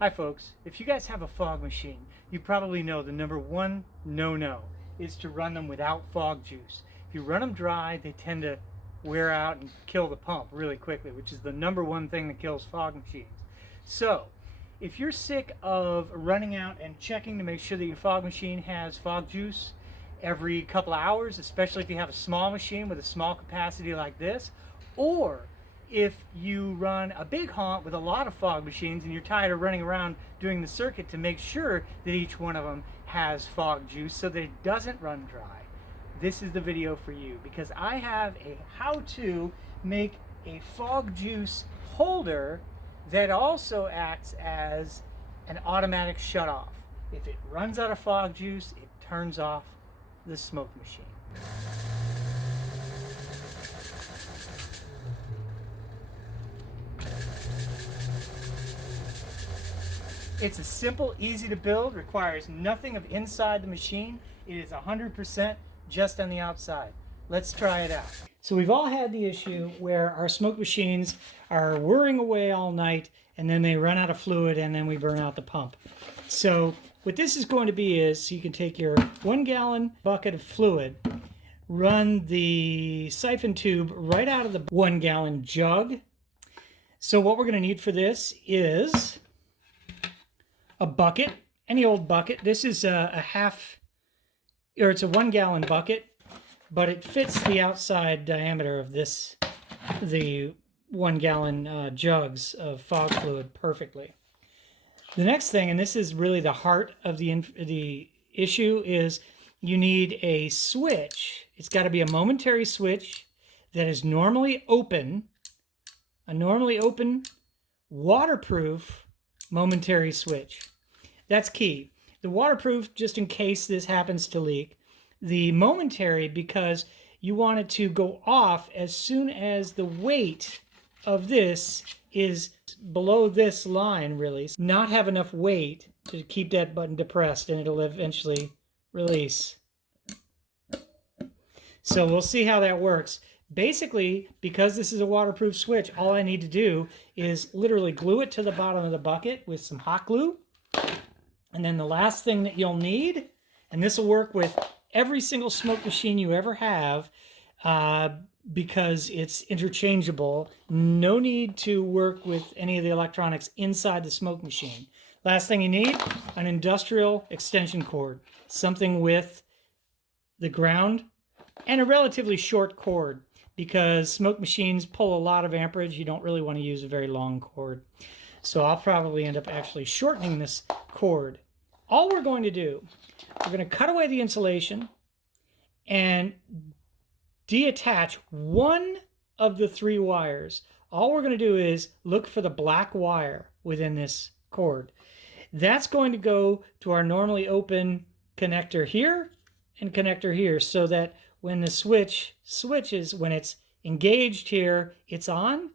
Hi folks, if you guys have a fog machine, you probably know the number one no-no is to run them without fog juice. If you run them dry, they tend to wear out and kill the pump really quickly, which is the number one thing that kills fog machines. So, if you're sick of running out and checking to make sure that your fog machine has fog juice every couple of hours, especially if you have a small machine with a small capacity like this, or if you run a big haunt with a lot of fog machines and you're tired of running around doing the circuit to make sure that each one of them has fog juice so that it doesn't run dry, this is the video for you, because I have a how to make a fog juice holder that also acts as an automatic shut off. If it runs out of fog juice, it turns off the smoke machine. It's a simple, easy to build, requires nothing of inside the machine. It is 100% just on the outside. Let's try it out. So we've all had the issue where our smoke machines are whirring away all night and then they run out of fluid and then we burn out the pump. So what this is going to be is you can take your 1 gallon bucket of fluid, run the siphon tube right out of the 1 gallon jug. So what we're going to need for this is a bucket, any old bucket. This is it's a 1 gallon bucket, but it fits the outside diameter of the 1 gallon jugs of fog fluid perfectly. The next thing, and this is really the heart of the issue, is you need a switch. It's got to be a momentary switch that is normally open, a normally open, waterproof momentary switch. That's key. The waterproof, just in case this happens to leak. The momentary, because you want it to go off as soon as the weight of this is below this line, really. Not have enough weight to keep that button depressed, and it'll eventually release. So we'll see how that works. Basically, because this is a waterproof switch, all I need to do is literally glue it to the bottom of the bucket with some hot glue. And then the last thing that you'll need, and this will work with every single smoke machine you ever have, because it's interchangeable. No need to work with any of the electronics inside the smoke machine. Last thing you need, an industrial extension cord, something with the ground and a relatively short cord, because smoke machines pull a lot of amperage. You don't really want to use a very long cord. So I'll probably end up actually shortening this cord. All we're going to do, we're going to cut away the insulation and deattach one of the 3 wires. All we're going to do is look for the black wire within this cord. That's going to go to our normally open connector here and connector here, so that when the switch switches, when it's engaged here, it's on.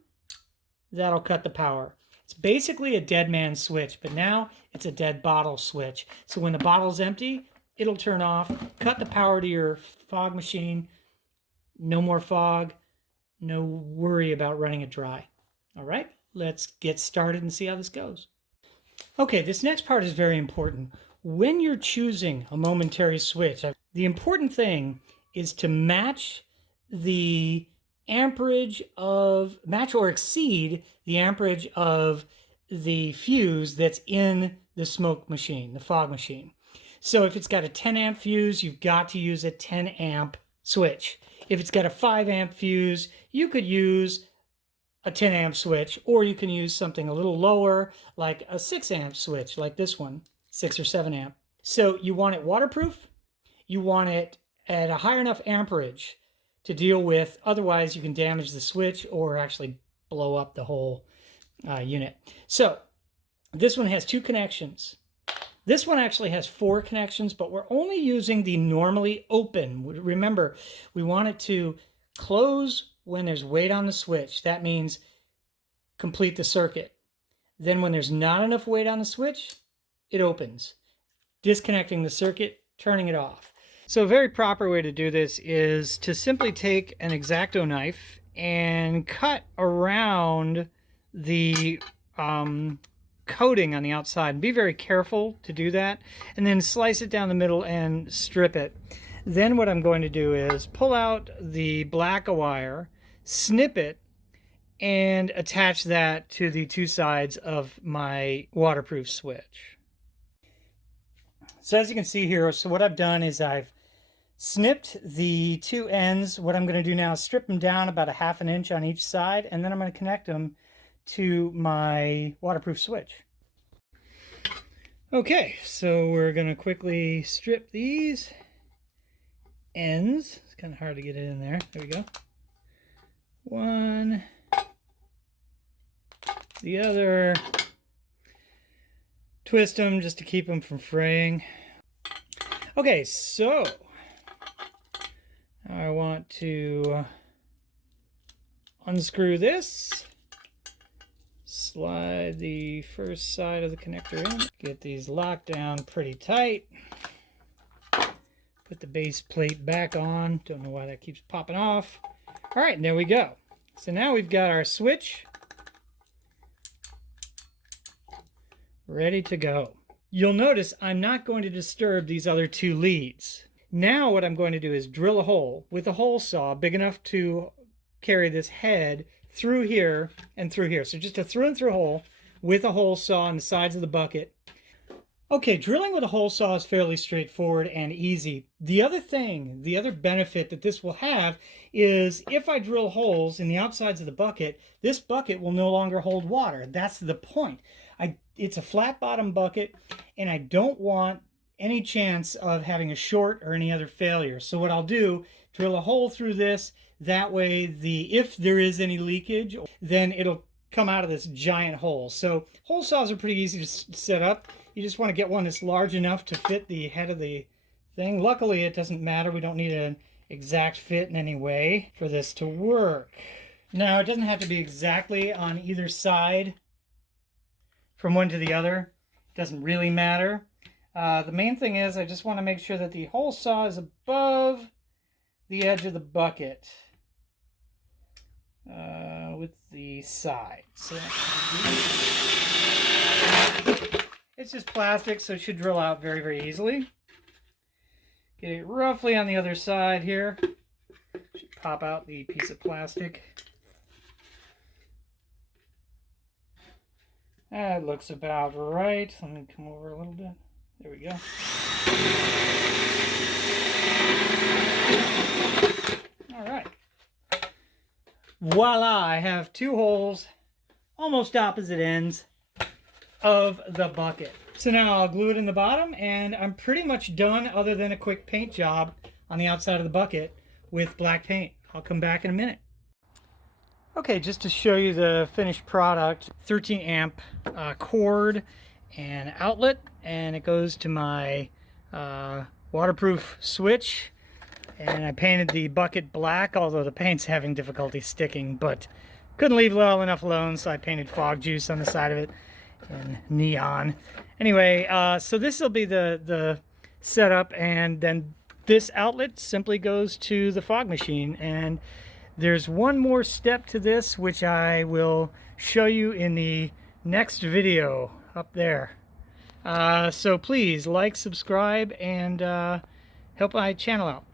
That'll cut the power. It's basically a dead man switch, but now it's a dead bottle switch. So when the bottle's empty, it'll turn off, cut the power to your fog machine. No more fog, no worry about running it dry. All right, let's get started and see how this goes. Okay, this next part is very important. When you're choosing a momentary switch, the important thing is to match the amperage of, match or exceed the amperage of the fuse that's in the smoke machine, the fog machine. So if it's got a 10 amp fuse, you've got to use a 10 amp switch. If it's got a 5 amp fuse, you could use a 10 amp switch, or you can use something a little lower, like a 6 amp switch, like this one, 6 or 7 amp. So you want it waterproof, you want it at a high enough amperage to deal with, otherwise you can damage the switch or actually blow up the whole unit. So this one has 2 connections. This one actually has 4 connections, but we're only using the normally open. Remember, we want it to close when there's weight on the switch. That means complete the circuit. Then when there's not enough weight on the switch, it opens, disconnecting the circuit, turning it off. So a very proper way to do this is to simply take an X-Acto knife and cut around the coating on the outside. Be very careful to do that, and then slice it down the middle and strip it. Then what I'm going to do is pull out the black wire, snip it, and attach that to the two sides of my waterproof switch. So as you can see here, so what I've done is I've snipped the two ends. What I'm going to do now is strip them down about 1/2 inch on each side, and then I'm going to connect them to my waterproof switch. Okay, so we're going to quickly strip these ends. It's kind of hard to get it in there. There we go. One, the other. Twist them just to keep them from fraying. Okay, so I want to unscrew this, slide the first side of the connector in, get these locked down pretty tight, put the base plate back on. Don't know why that keeps popping off. All right, and there we go. So now we've got our switch ready to go. You'll notice I'm not going to disturb these other two leads. Now what I'm going to do is drill a hole with a hole saw big enough to carry this head through here and through here. So just a through and through hole with a hole saw on the sides of the bucket. Okay, drilling with a hole saw is fairly straightforward and easy. The other benefit that this will have is if I drill holes in the outsides of the bucket, this bucket will no longer hold water. That's the point. It's a flat bottom bucket, and I don't want any chance of having a short or any other failure. So what I'll do, drill a hole through this. That way, if there is any leakage, then it'll come out of this giant hole. So hole saws are pretty easy to set up. You just want to get one that's large enough to fit the head of the thing. Luckily, it doesn't matter. We don't need an exact fit in any way for this to work. Now, it doesn't have to be exactly on either side from one to the other. It doesn't really matter. The main thing is I just want to make sure that the hole saw is above the edge of the bucket with the side. So it's just plastic, so it should drill out very, very easily. Get it roughly on the other side here. Should pop out the piece of plastic. That looks about right. Let me come over a little bit. There we go. All right. Voila, I have two holes, almost opposite ends of the bucket. So now I'll glue it in the bottom, and I'm pretty much done other than a quick paint job on the outside of the bucket with black paint. I'll come back in a minute. Okay, just to show you the finished product, 13 amp cord and outlet, and it goes to my waterproof switch. And I painted the bucket black, although the paint's having difficulty sticking, but couldn't leave well enough alone, so I painted fog juice on the side of it and neon. Anyway, so this will be the setup, and then this outlet simply goes to the fog machine. And there's one more step to this, which I will show you in the next video up there. So please like, subscribe, and help my channel out.